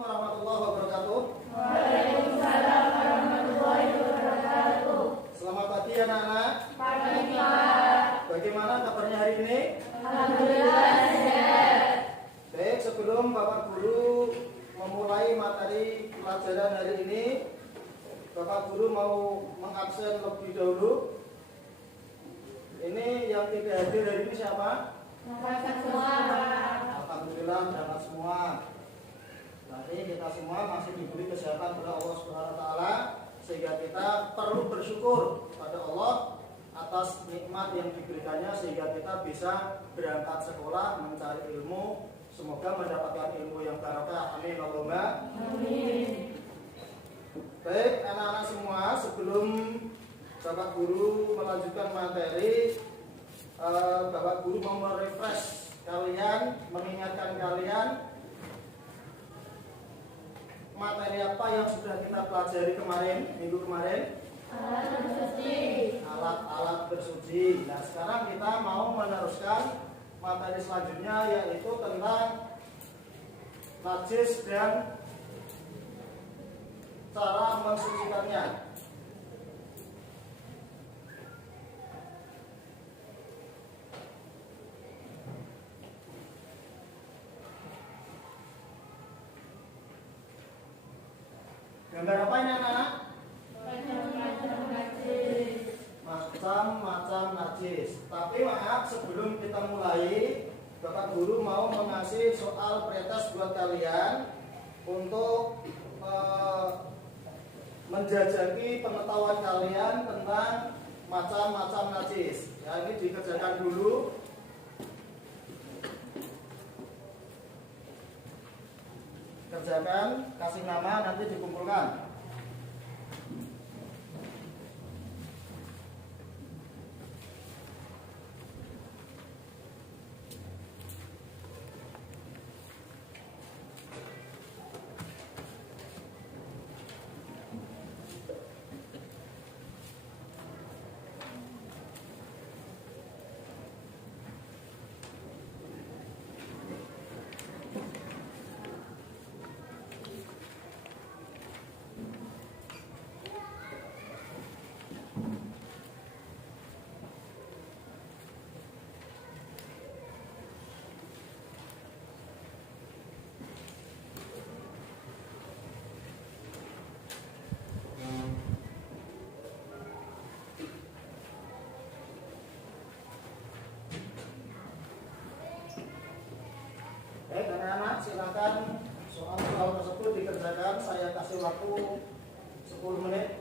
warahmatullahi wabarakatuh. Waalaikumsalam warahmatullahi wabarakatuh. Selamat pagi anak-anak. Pagi Pak. Bagaimana kabarnya hari ini? Alhamdulillah sehat. Baik, sebelum Bapak Guru memulai materi pelajaran hari ini, Bapak Guru mau mengabsen lebih dahulu. Ini yang tidak hadir hari ini siapa? Berangkat semua. Alhamdulillah berangkat semua. Nanti kita semua masih diberi kesehatan oleh Allah Subhanahu wa taala sehingga kita perlu bersyukur pada Allah atas nikmat yang diberikannya sehingga kita bisa berangkat sekolah mencari ilmu. Semoga mendapatkan ilmu yang barokah. Amin Allahumma. Amin. Baik, anak-anak semua, sebelum Bapak Guru melanjutkan materi, Bapak Guru mau merefresh kalian, mengingatkan kalian materi apa yang sudah kita pelajari kemarin, minggu kemarin. Alat bersuci. Alat-alat bersuci. Nah, sekarang kita mau meneruskan materi selanjutnya yaitu tentang najis dan cara mensucikannya. Gambar apa ini anak-anak? Macam-macam najis. Macam-macam najis. Tapi maaf, sebelum kita mulai, Bapak Guru mau mengasih soal pretest buat kalian untuk menjajaki pengetahuan kalian tentang macam-macam najis. Ya, ini dikerjakan dulu. Kerjakan, kasih nama, nanti dikumpulkan. Baik anak-anak, silakan soal-soal tersebut dikerjakan. Saya kasih waktu 10 menit.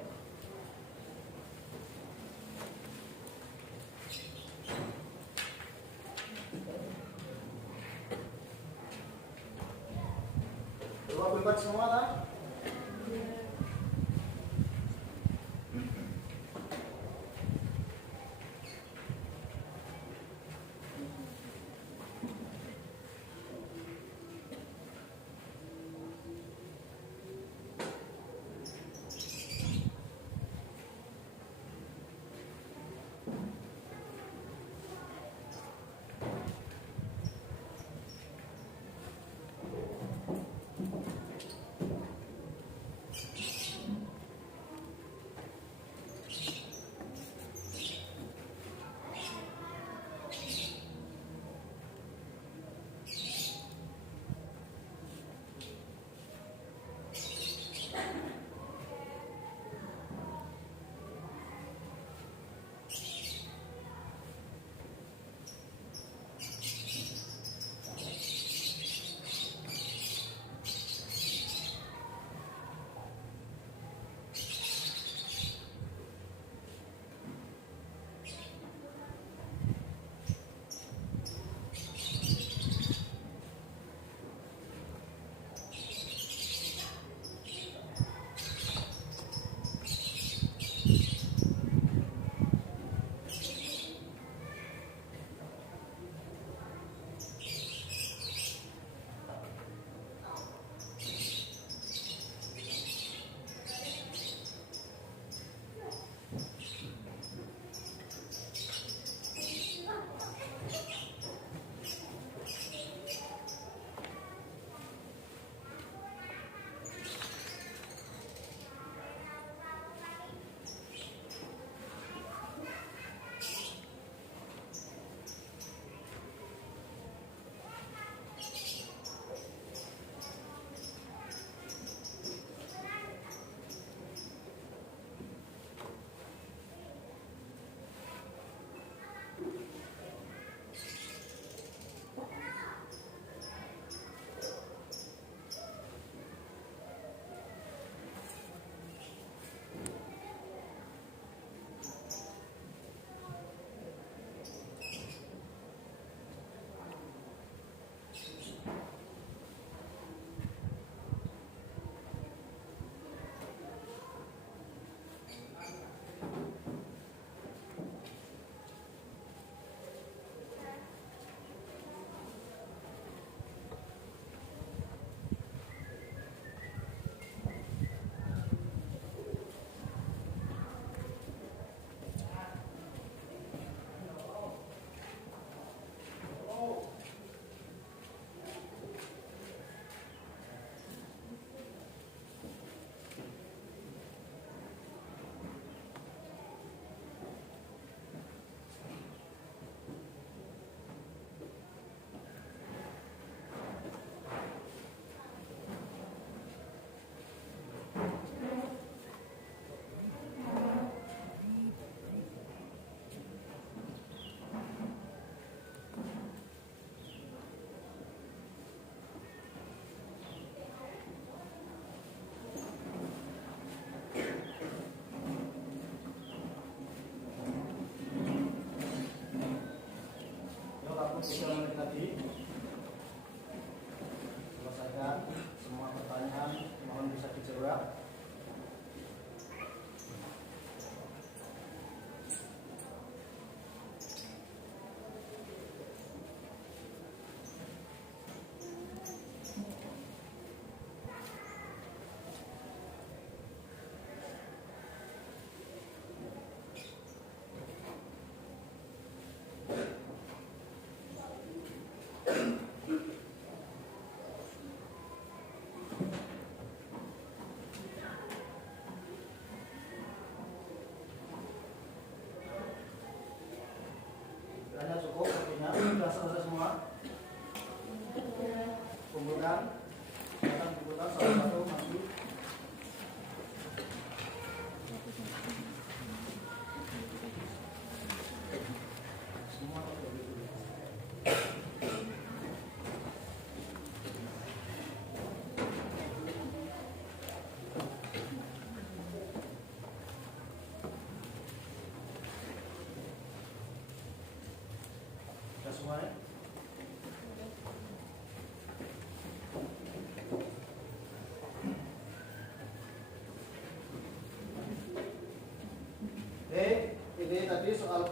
Bebas semua lah.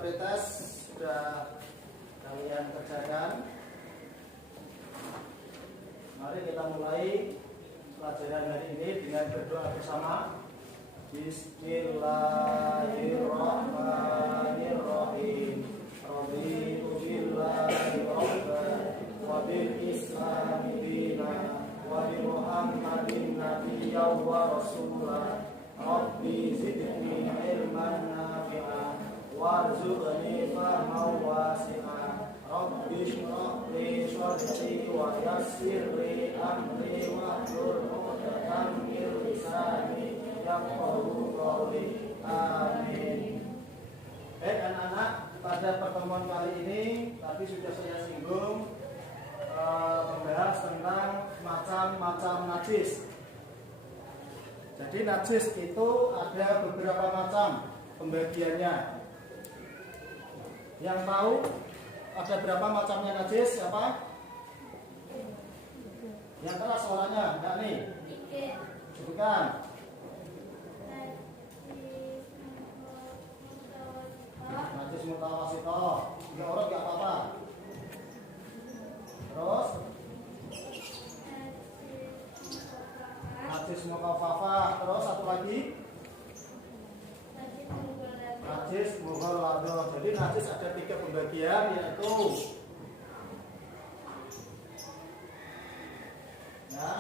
pretest sudah kalian kerjakan. Mari kita mulai pelajaran hari ini dengan berdoa bersama. Bismillahirrahmanirrahim. Raditu billahi rabban wa bil islami dinan wa bi Muhammadin nabiyyan wa rasulan. Rabbi zidni ilman nafi'an warzuqni fahman wasi'an. Rabbi shrah li sadri wa yassir li amri wahlul 'uqdatam min lisani yafqahu qawli. Amin. Baik anak-anak, pada pertemuan kali ini tadi sudah saya singgung membahas tentang macam-macam najis. Jadi najis itu ada beberapa macam pembagiannya. Yang tahu ada berapa macamnya najis siapa? Yang keras suaranya, enggak nih? Sebutkan. Najis mutawasito. Ya orang enggak apa-apa. Terus najis mukhafafah. Terus satu lagi najis mughalladah. Jadi najis ada 3 pembagian, yaitu ya,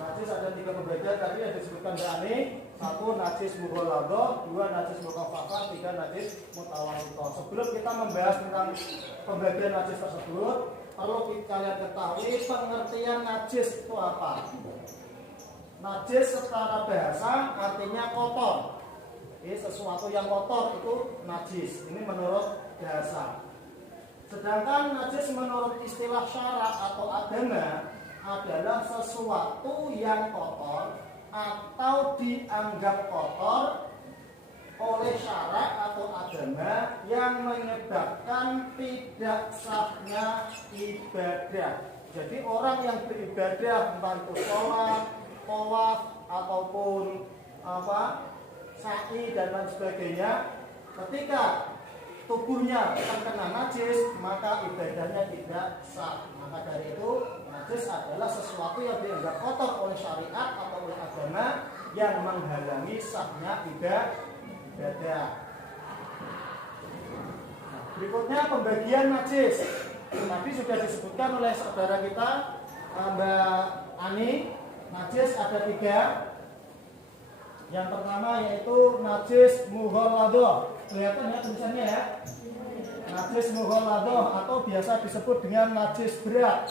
najis ada 3 pembagian tadi yang disebutkan Dani. 1 najis mughalladah, 2 najis mukhafafah, 3 najis mutawasito. Sebelum kita membahas tentang pembagian najis tersebut, perlu kalian ketahui pengertian najis itu apa. Najis secara bahasa artinya kotor. Ini sesuatu yang kotor itu najis. Ini menurut bahasa. Sedangkan najis menurut istilah syarak atau agama adalah sesuatu yang kotor atau dianggap kotor oleh syarak atau agama yang menyebabkan tidak sahnya ibadah. Jadi orang yang beribadah entah itu sholat, tawaf ataupun sa'i dan lain sebagainya, ketika tubuhnya terkena najis maka ibadahnya tidak sah. Maka dari itu najis adalah sesuatu yang dianggap kotor oleh syariat atau oleh agama yang menghalangi sahnya ibadah. Berikutnya pembagian najis. Tadi sudah disebutkan oleh saudara kita Mbak Ani. Najis ada 3. Yang pertama yaitu najis mughalladah. Kelihatan ya tulisannya ya. Najis mughalladah atau biasa disebut dengan najis berat.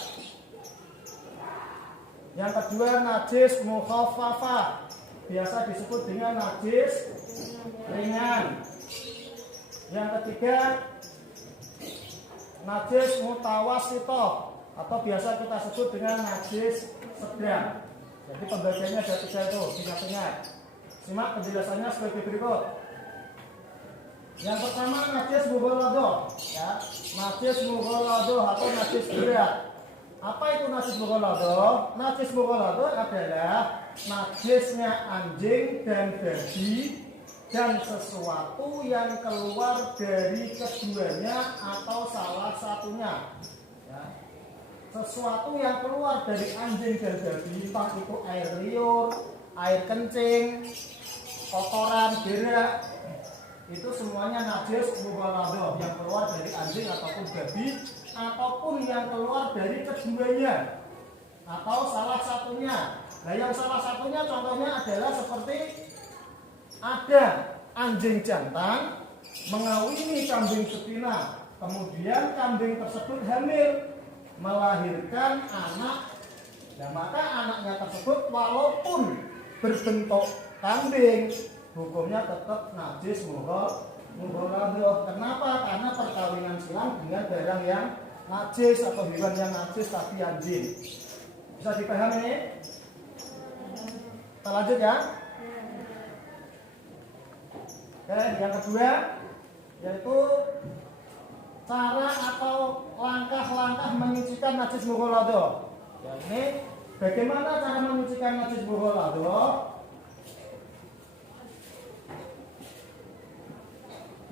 Yang kedua najis mukhaffafah. Biasa disebut dengan najis ringan. Yang ketiga najis mutawasito atau biasa kita sebut dengan najis sedang. Jadi pembagiannya ada 3 itu, ingat-ingat. Simak penjelasannya sebagai berikut. Yang pertama najis mughalladah, ya. Najis mughalladah atau najis berat. Apa itu najis mughalladah? Najis mughalladah adalah najisnya anjing dan babi dan sesuatu yang keluar dari keduanya atau salah satunya. Ya. Sesuatu yang keluar dari anjing dan babi, entah itu air liur, air kencing, kotoran, berak, itu semuanya najis mughalladah yang keluar dari anjing ataupun babi ataupun yang keluar dari keduanya atau salah satunya. Nah, yang salah satunya contohnya adalah seperti ada anjing jantan mengawini kambing betina, kemudian kambing tersebut hamil, melahirkan anak. Nah, maka anaknya tersebut walaupun berbentuk kambing, hukumnya tetap najis mughalladah. Kenapa? Karena perkawinan silang dengan barang yang najis atau hewan yang najis tadi anjing. Bisa dipahami? Kita lanjut ya. Oke, yang kedua yaitu cara atau langkah-langkah menyucikan najis mughalladah. Ya, ini bagaimana cara menyucikan najis mughalladah?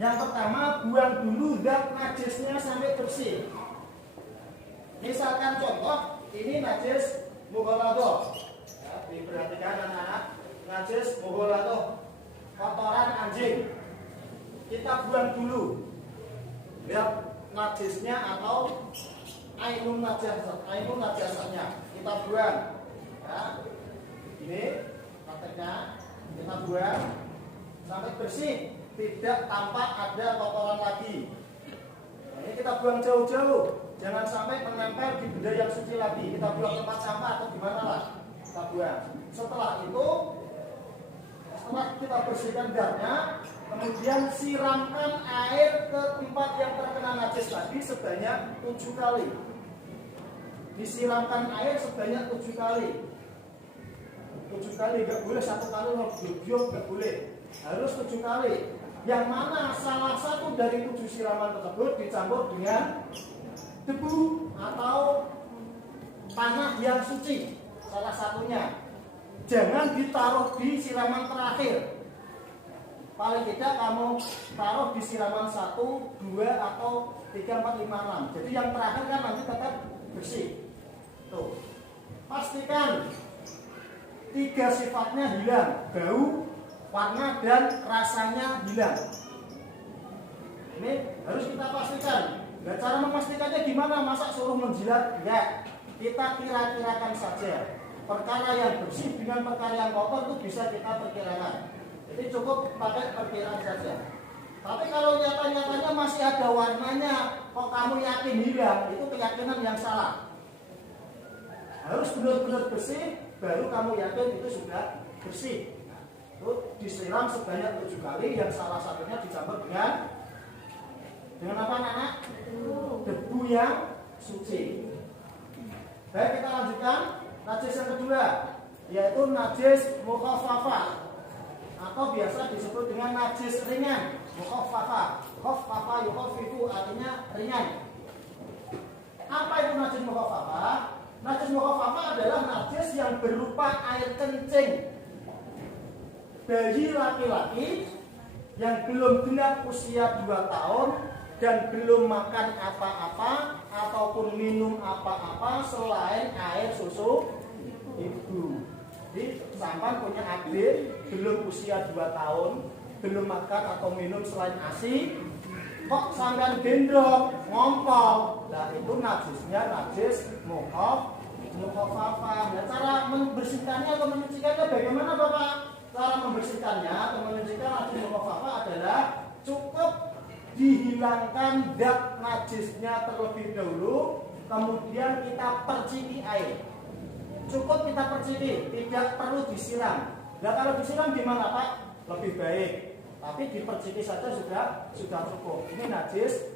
Yang pertama, buang dulu zat najisnya sampai bersih. Misalkan contoh, ini najis mughaladhah. Ya, diperhatikan anak-anak, najis mughaladhah, kotoran anjing. Kita buang dulu zat najisnya atau ainun najasatnya. Kita buang. Ya. Ini prakteknya kita buang sampai bersih, tidak tampak ada kotoran lagi. Nah, ini kita buang jauh-jauh, jangan sampai menempel di benda yang suci lagi. Kita buang tempat sampah atau gimana lah, kita buang. Setelah itu, setelah kita bersihkan zatnya, kemudian siramkan air ke tempat yang terkena najis tadi sebanyak 7 kali. Disiramkan air sebanyak 7 kali. 7 kali, nggak boleh 1 kali loh, nggak boleh. Harus 7 kali. Yang mana salah satu dari 7 siraman tersebut dicampur dengan debu atau tanah yang suci. Salah satunya. Jangan ditaruh di siraman terakhir. Paling tidak kamu taruh di siraman 1, 2, atau 3, 4, 5, 6. Jadi yang terakhir kan nanti tetap bersih. Tuh. Pastikan 3 sifatnya hilang. Bau, warna, dan rasanya hilang. Ini harus kita pastikan. Nah, cara memastikannya gimana? Masa suruh menjilat? Enggak. Kita kira-kirakan saja. Perkara yang bersih dengan perkara yang kotor itu bisa kita perkirakan. Jadi cukup pakai perkiraan saja. Tapi kalau nyata-nyatanya masih ada warnanya, kok kamu yakin hilang, itu keyakinan yang salah. Harus benar-benar bersih, baru kamu yakin itu sudah bersih. Itu disiram sebanyak 7 kali, yang salah satunya dicampur dengan apa anak? Debu yang suci. Baik, kita lanjutkan. Najis yang kedua, yaitu najis mukhaffafah, atau biasa disebut dengan najis ringan. Mukhaffafah, khaffafa yukhaffifu, artinya ringan. Apa itu najis mukhaffafah? Najis mukhaffafah adalah najis yang berupa air kencing bayi laki-laki yang belum genap usia 2 tahun dan belum makan apa-apa ataupun minum apa-apa selain air susu ibu. Jadi sampan punya adik belum usia 2 tahun, belum makan atau minum selain ASI, kok sampean gendong, ngompol. Nah, itu najisnya najis mukhaffafah. Nah, cara membersihkannya atau menyucikannya bagaimana, Bapak? Cara membersihkannya atau menyucikan najis mukhaffafah adalah cukup dihilangkan zat najisnya terlebih dahulu, kemudian kita perciki air. Cukup kita perciki, tidak perlu disiram. Nah, kalau disiram gimana, Pak? Lebih baik. Tapi diperciki saja sudah cukup. Ini najis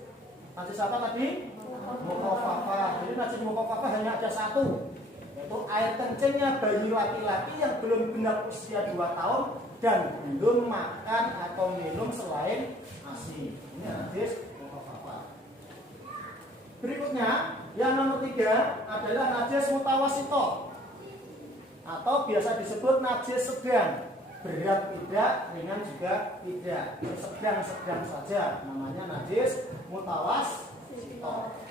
apa tadi? Mukhaffafah. Jadi najis mukhaffafah hanya ada 1, yaitu air kencingnya bayi laki-laki yang belum genap usia 2 tahun dan belum makan atau minum selain ASI. Ini najis mukhaffafah. Berikutnya, yang nomor 3 adalah najis mutawassithah, atau biasa disebut najis sedang. Berat tidak, ringan juga tidak, sedang-sedang saja. Namanya najis mutawassithah.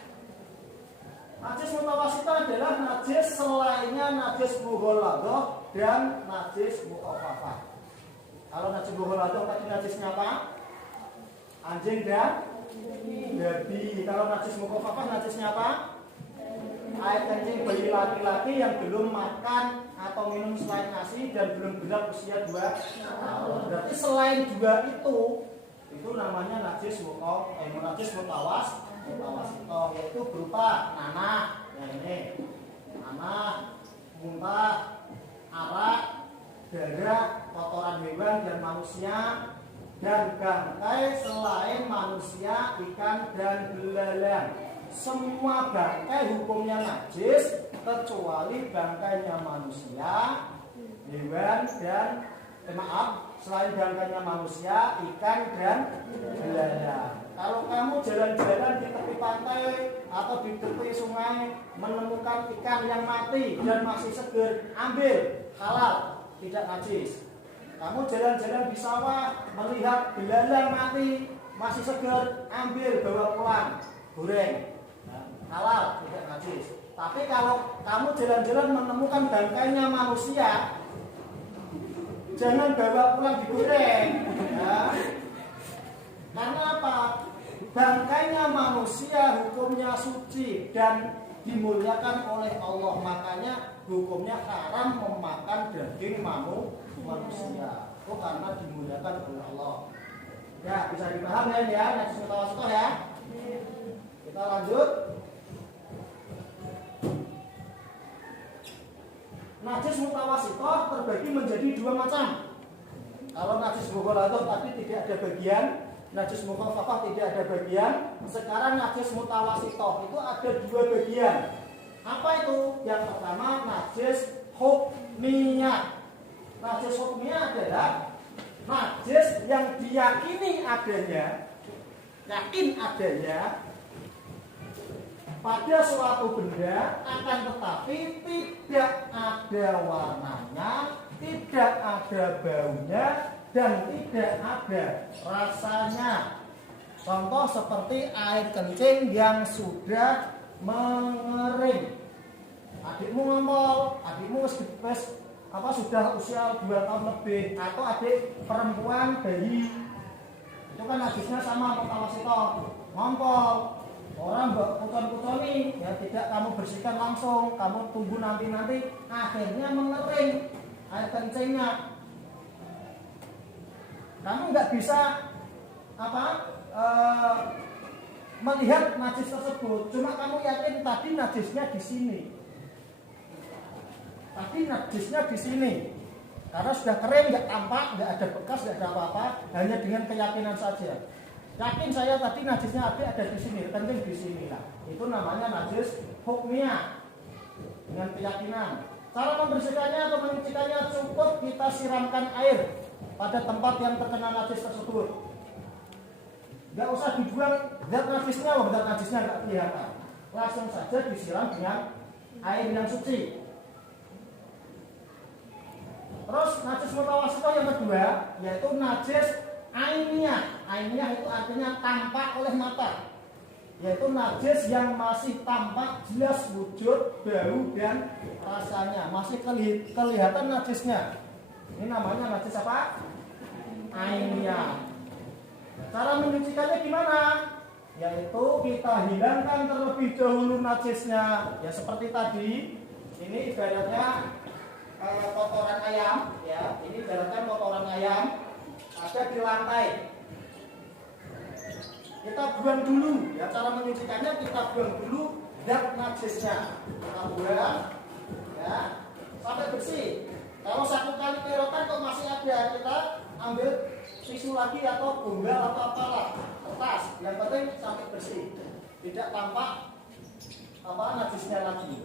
Najis mutawassithah adalah najis selainnya najis mughaladhah dan najis mukhaffafah. Kalau najis mughaladhah tadi najisnya apa? Anjing dan babi. Kalau najis mukhaffafah najisnya apa? Air kencing bayi laki-laki yang belum makan atau minum selain ASI dan belum genap usia 2 tahun. Berarti selain 2 itu namanya najis mutawassithah, yaitu berupa nanah, ya ini nanah, muntah, arak, darah, kotoran hewan dan manusia, dan bangkai selain manusia, ikan dan belalang. Semua bangkai hukumnya najis kecuali bangkainya manusia, hewan dan selain bangkainya manusia, ikan dan belalang. Kalau kamu jalan-jalan di tepi pantai atau di tepi sungai menemukan ikan yang mati dan masih seger, ambil, halal, tidak najis. Kamu jalan-jalan di sawah melihat belalang mati, masih segar, ambil bawa pulang, goreng, halal, tidak najis. Tapi kalau kamu jalan-jalan menemukan bangkainya manusia, jangan bawa pulang digoreng, ya. Karena apa? Bangkainya manusia hukumnya suci dan dimuliakan oleh Allah, makanya hukumnya haram memakan daging manusia. Oh, karena dimuliakan oleh Allah. Ya, bisa dipahami ya, najis mutawasithah ya. Kita lanjut. Najis mutawasithah terbagi menjadi dua macam. Kalau najis mughalladah tapi tidak ada bagian, najis mukhaffafah tidak ada bagian. Sekarang najis mutawasithah itu ada dua bagian. Apa itu? Yang pertama najis hukmiyah. Najis hukmiyah adalah najis yang diyakini adanya, yakin adanya pada suatu benda, akan tetapi tidak ada warnanya, tidak ada baunya, dan tidak ada rasanya. Contoh seperti air kencing yang sudah mengering. Adikmu ngomong, adikmu sudah usia 2 tahun lebih, atau adik perempuan bayi, itu kan najisnya sama mutawasithah, ngompol. Orang kucon-kuconi, ya tidak kamu bersihkan langsung, kamu tunggu nanti akhirnya mengering air kencingnya. Kamu nggak bisa melihat najis tersebut, cuma kamu yakin tadi najisnya di sini. Tapi najisnya di sini, karena sudah kering, nggak tampak, nggak ada bekas, nggak ada apa-apa, hanya dengan keyakinan saja. Yakin saya tadi najisnya ada di sini, kencing di sini lah. Itu namanya najis hukmiyah dengan keyakinan. Cara membersihkannya atau menyucikannya cukup kita siramkan air pada tempat yang terkena najis tersebut. Nggak usah dibuang zat najisnya, zat najisnya nggak kelihatan. Langsung saja disiram dengan air yang suci. Terus najis mutawasithah yang kedua yaitu najis ainiyah. Ainiyah itu artinya tampak oleh mata, yaitu najis yang masih tampak jelas wujud, bau dan rasanya, masih kelihatan najisnya. Ini namanya najis apa? Ainiyah. Cara menyucikannya gimana? Yaitu kita hilangkan terlebih dahulu najisnya. Ya seperti tadi, ini ibaratnya kotoran ayam, ya. Ini ibaratkan kotoran ayam ada di lantai. Kita buang dulu, ya. Cara menyucikannya kita buang dulu zat najisnya. Kita buang, ya, sampai bersih. Kalau satu kali kerotan kok masih ada, kita ambil tisu lagi atau gombal atau apalah, kertas. Yang penting sampai bersih, tidak tampak najisnya lagi.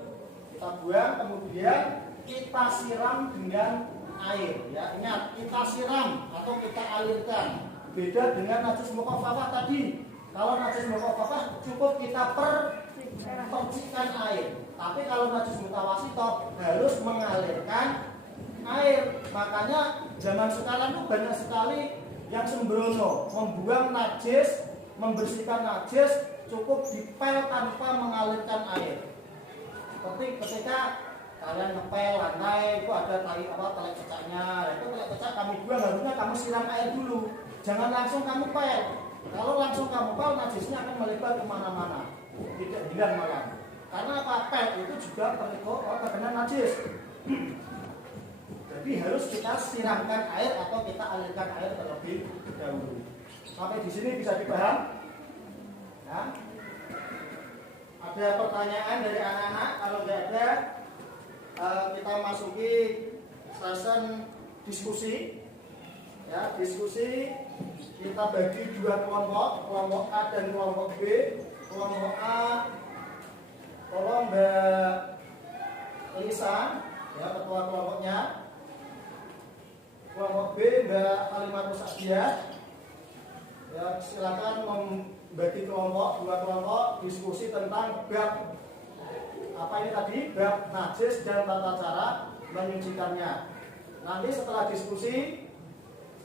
Kita buang, kemudian kita siram dengan air, ya. Ingat, kita siram atau kita alirkan. Beda dengan najis mukhaffafah tadi. Kalau najis mukhaffafah cukup kita percikkan air. Tapi kalau najis mutawasithah harus mengalirkan air. Makanya zaman sekarang tuh banyak sekali yang sembrono, membuang najis, membersihkan najis cukup dipel tanpa mengalirkan air. Seperti ketika kalian ngepel lantai itu ada telek cecaknya, itu telek cecak kami buang, harusnya kamu siram air dulu, jangan langsung kamu pel. Kalau langsung kamu pel, najisnya akan melebar kemana-mana, tidak hilang malah. Karena apa? Pel itu juga terkena najis. Jadi harus kita siramkan air atau kita alirkan air terlebih dahulu. Sampai di sini bisa dipaham? Ya? Ada pertanyaan dari anak-anak? Kalau tidak ada, kita masuki session diskusi. Ya, diskusi kita bagi dua kelompok A dan kelompok B. Kelompok A, tolong Mbak Elisa, ya, ketua kelompoknya. Kelompok B, Mbak Halimatus Asyah. Ya, silakan membagi kelompok, dua kelompok diskusi tentang bab apa ini tadi, bab najis dan tata cara menyucikannya. Nanti setelah diskusi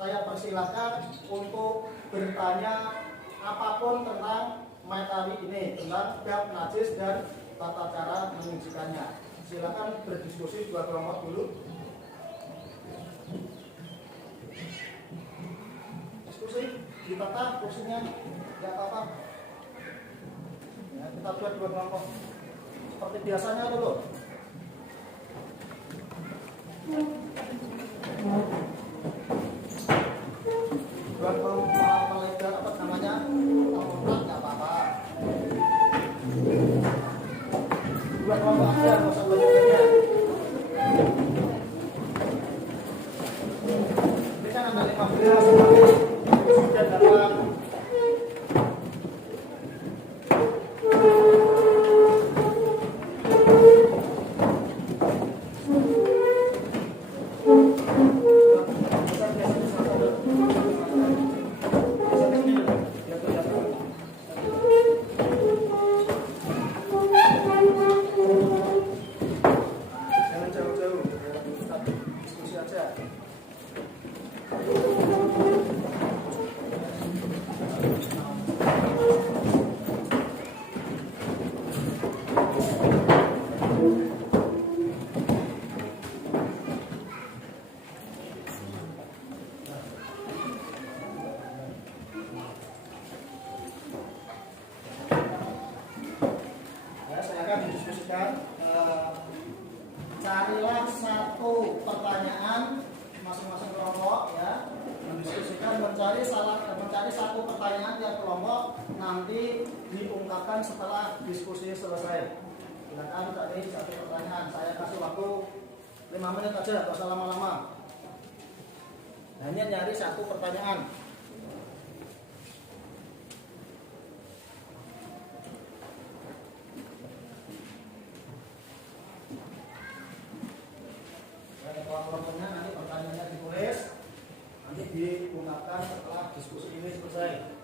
saya persilakan untuk bertanya apapun tentang materi ini, tentang bab najis dan tata cara menyucikannya. Silakan berdiskusi dua kelompok dulu. Diskusi, ditata kursinya, tidak apa-apa. Ya, kita buat dua kelompok. Seperti biasanya dulu. Buat melebar apa namanya, mengumpulkan nggak apa-apa. Dua kelompok aja, nggak usah banyak-banyak. Ini kan ada 15, sudah datang. Jangan jauh-jauh, kita diskusi aja. Ya, saya akan didiskusikan. Carilah satu pertanyaan masing-masing kelompok, ya, mendiskusikan, mencari satu pertanyaan tiap kelompok, nanti diungkapkan setelah diskusi selesai. Silakan cari satu pertanyaan. Saya kasih waktu 5 menit aja, nggak usah lama-lama. Hanya nyari satu pertanyaan. Kelompoknya nanti pertanyaannya ditulis, nanti diungkapkan setelah diskusi ini selesai.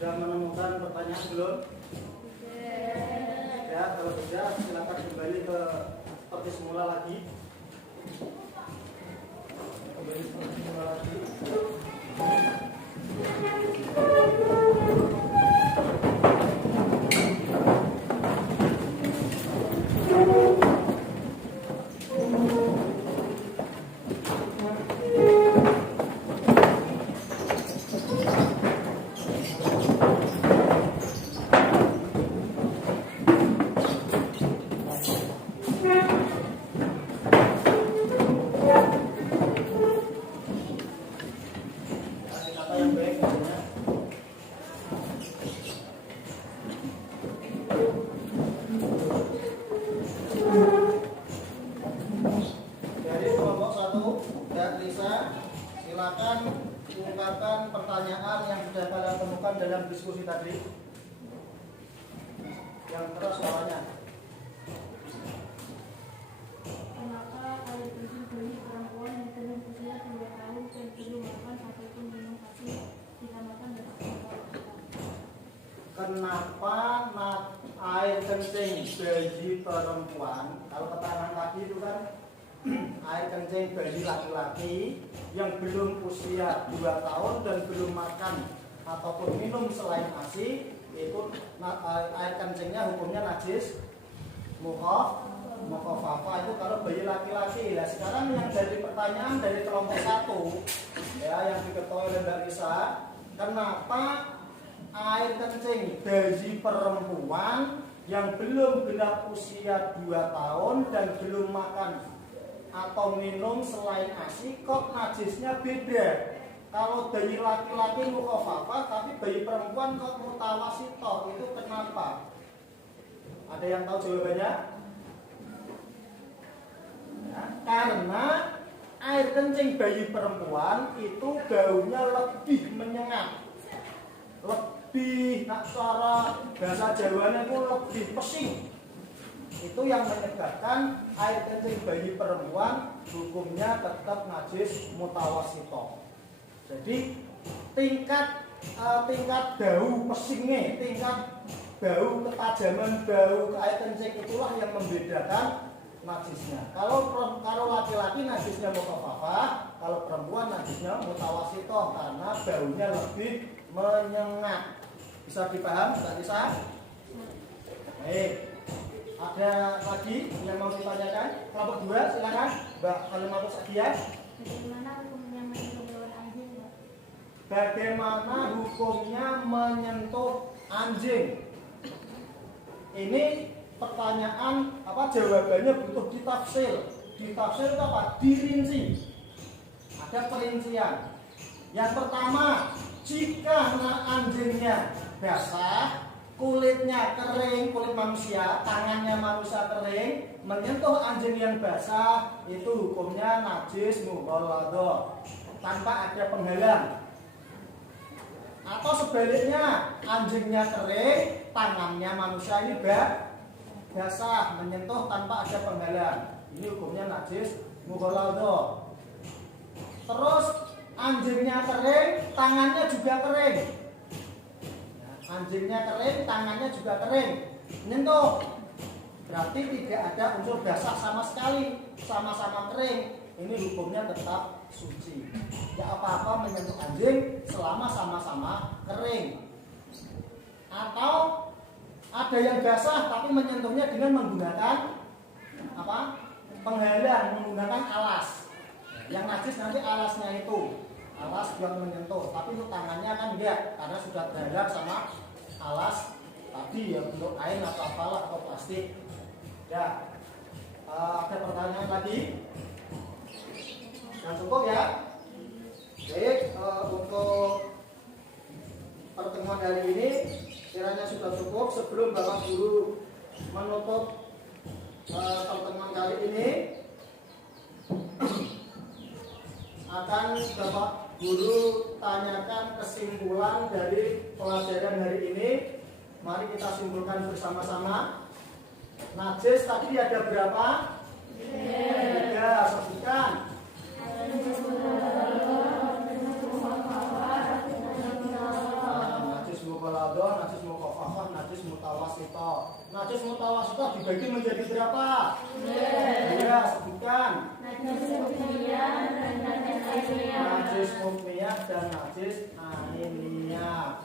Sudah menemukan pertanyaan belum? Ya, kalau sudah silakan kembali ke seperti semula lagi. Kembali seperti semula lagi. dalam diskusi tadi? Yang keras suaranya. Kenapa air kencing bagi perempuan yang belum usia 2 tahun dan belum makan ataupun minum ASI dinamakan dapat kita? Kenapa air kencing bayi perempuan, kalau keterangan tadi itu kan air kencing bayi laki-laki yang belum usia 2 tahun dan belum makan ataupun minum selain ASI, itu air kencingnya hukumnya najis mukhafafah itu kalau bayi laki-laki. Nah, sekarang yang jadi pertanyaan dari kelompok 1 ya, yang diketahui oleh Mbak Risa, kenapa air kencing bayi perempuan yang belum genap usia 2 tahun dan belum makan atau minum selain ASI kok najisnya beda? Kalau bayi laki-laki mukhafafah tapi bayi perempuan kok mutawasithah, itu kenapa? Ada yang tahu jawabannya? Ya, karena air kencing bayi perempuan itu baunya lebih menyengat, lebih, cara bahasa Jawanya itu lebih pesing. Itu yang menyebabkan air kencing bayi perempuan hukumnya tetap najis mutawasithah. Jadi tingkat bau pesingnya, tingkat bau ketajaman bau air kencing itulah yang membedakan najisnya. Kalau laki-laki najisnya mukhafafah, kalau perempuan najisnya mutawasithah karena baunya lebih menyengat. Bisa dipaham, Mbak Lisa? Baik. Ada lagi yang mau ditanyakan? Kelompok 2 silakan, Mbak Halimatus Adia. Bagaimana hukumnya menyentuh hewan anjing, Mbak? Bagaimana hukumnya menyentuh anjing? Ini pertanyaan jawabannya butuh ditafsir. Ditafsir itu apa? Dirinci. Ada perincian. Yang pertama, jika anjingnya basah, kulitnya kering, kulit manusia, tangannya manusia kering, menyentuh anjing yang basah, itu hukumnya najis mughalladah, tanpa ada penghalang. Atau sebaliknya, anjingnya kering, tangannya manusia ini basah, menyentuh tanpa ada penghalang, ini hukumnya najis mughalladah. Terus anjingnya kering, tangannya juga kering. Anjingnya kering, tangannya juga kering, menyentuh, berarti tidak ada unsur basah sama sekali, sama-sama kering. Ini hukumnya tetap suci. Tidak apa-apa menyentuh anjing selama sama-sama kering. Atau ada yang basah tapi menyentuhnya dengan menggunakan penghalang, menggunakan alas. Yang najis nanti alasnya itu, alas buat menyentuh, tapi untuk tangannya kan enggak, karena sudah terhalang sama alas tadi ya, bentuk kain atau apalah atau plastik. Ya, ada pertanyaan lagi? Yang cukup ya. Baik, untuk pertemuan hari ini kiranya sudah cukup. Sebelum Bapak Guru menutup pertemuan kali ini, akan Bapak Guru tanyakan kesimpulan dari pelajaran hari ini. Mari kita simpulkan bersama-sama. Najis tadi ada berapa? 3. Sebutkan. Najis mughalladah, najis mukhafafah, najis mutawasithah. Najis mutawasithah dibagi menjadi berapa? 2. Sebutkan. Najis mukmiyah dan najis ainiyah.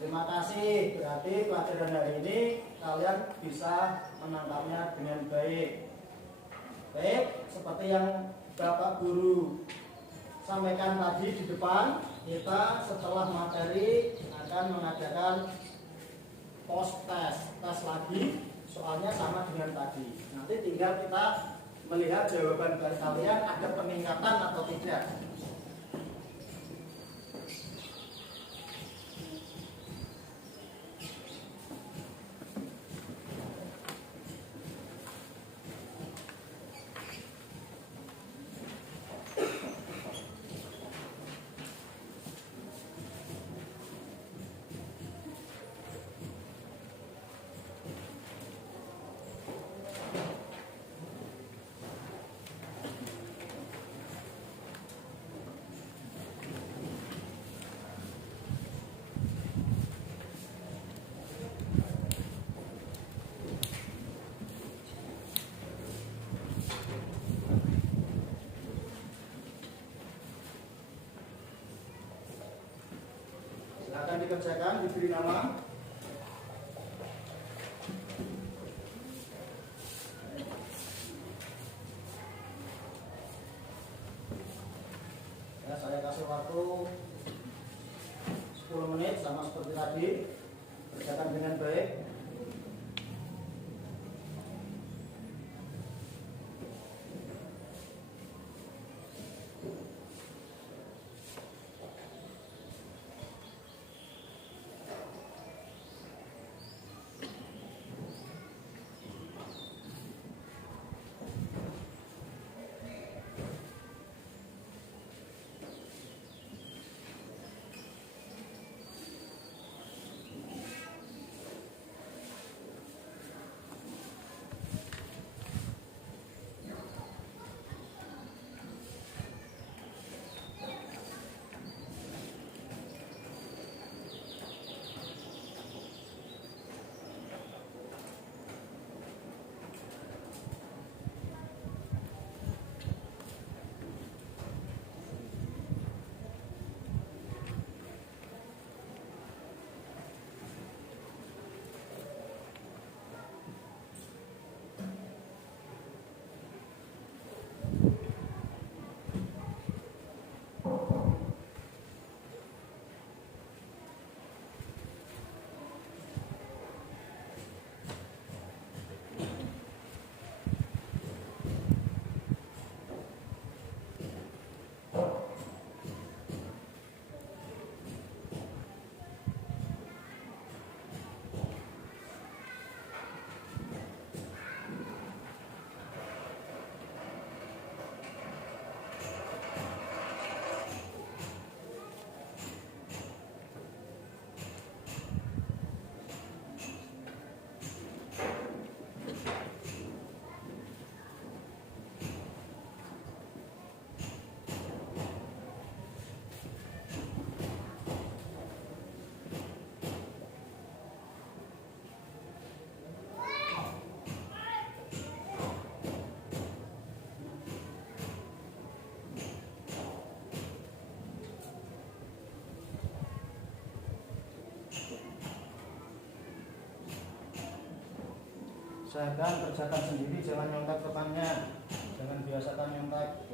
Terima kasih. Berarti pelajaran hari ini kalian bisa menangkapnya dengan baik. Baik, seperti yang Bapak Guru sampaikan tadi di depan, kita setelah materi akan mengadakan post tes lagi. Soalnya sama dengan tadi. Nanti tinggal kita melihat jawaban dari kalian ada peningkatan atau tidak. dikerjakan, diberi nama. Ya, saya kasih waktu 10 menit sama seperti tadi. Kerjakan dengan baik. Usahakan kerjakan sendiri, jangan nyontek temannya, jangan biasakan nyontek.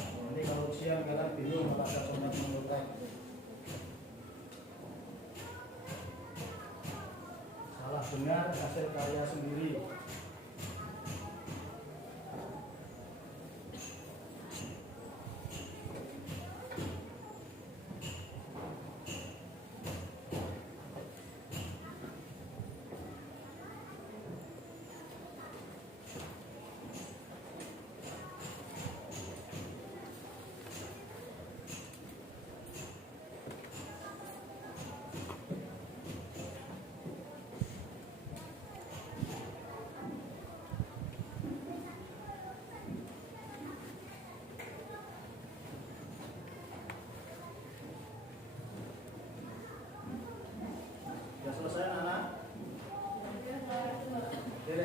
Nanti kalau ujian kalian bingung kalau ada nyontek. Salah benar hasil karya sendiri. Sudah selesai anak-anak? Oke,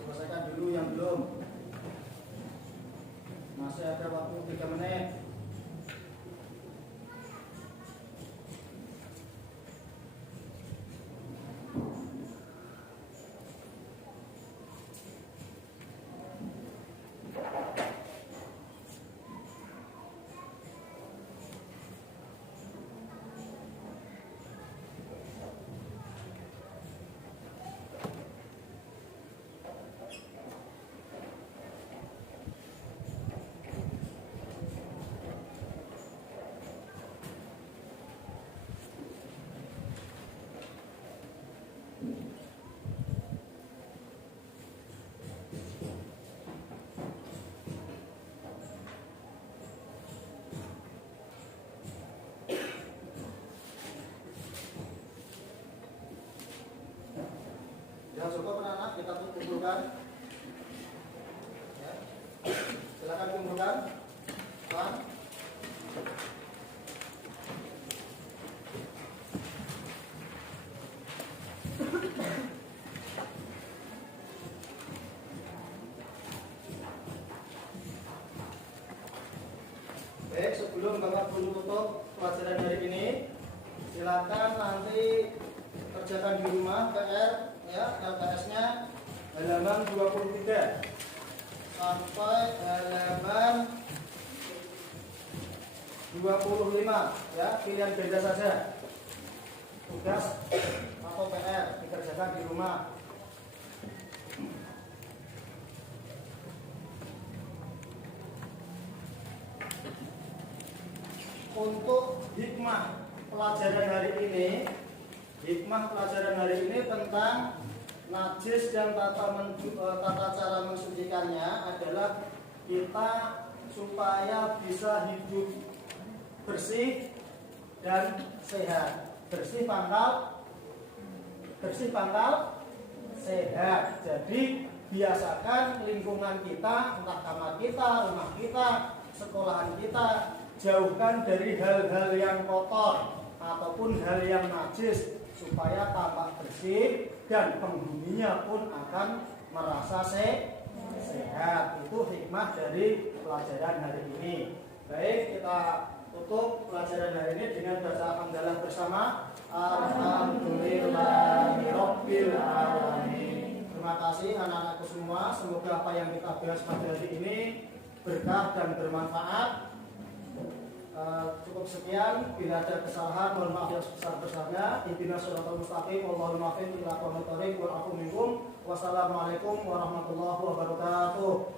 selesaikan dulu yang belum. Masih ada waktu 3 menit. Ya, cukup anak-anak, kita kumpulkan. Ya. Silakan kumpulkan. Pak. Baik, sebelum Bapak dulu tutup pelajaran hari ini, Silakan nanti kerjakan di rumah PR ya, LKS-nya halaman 23 sampai halaman 25 ya, pilihan beda saja. Tugas atau PR dikerjakan di rumah. Untuk hikmah pelajaran hari ini tentang najis dan tata cara mensucikannya adalah kita supaya bisa hidup bersih dan sehat. Bersih pangkal sehat. Jadi biasakan lingkungan kita, entah kamar kita, rumah kita, sekolahan kita, jauhkan dari hal-hal yang kotor ataupun hal yang najis supaya tampak bersih dan penghuninya pun akan merasa sehat. Itu hikmah dari pelajaran hari ini. Baik, kita tutup pelajaran hari ini dengan baca hamdalah bersama. Alhamdulillahirabbil alamin. Terima kasih anak-anakku semua. Semoga apa yang kita bahas pada hari ini berkah dan bermanfaat. Cukup sekian. Bila ada kesalahan mohon maaf yang sebesar-besarnya. Ihdinas shiratal mustaqim wallahul muwaffiq ila aqwamit thoriq wal afu minkum. Wassalamualaikum warahmatullahi wabarakatuh.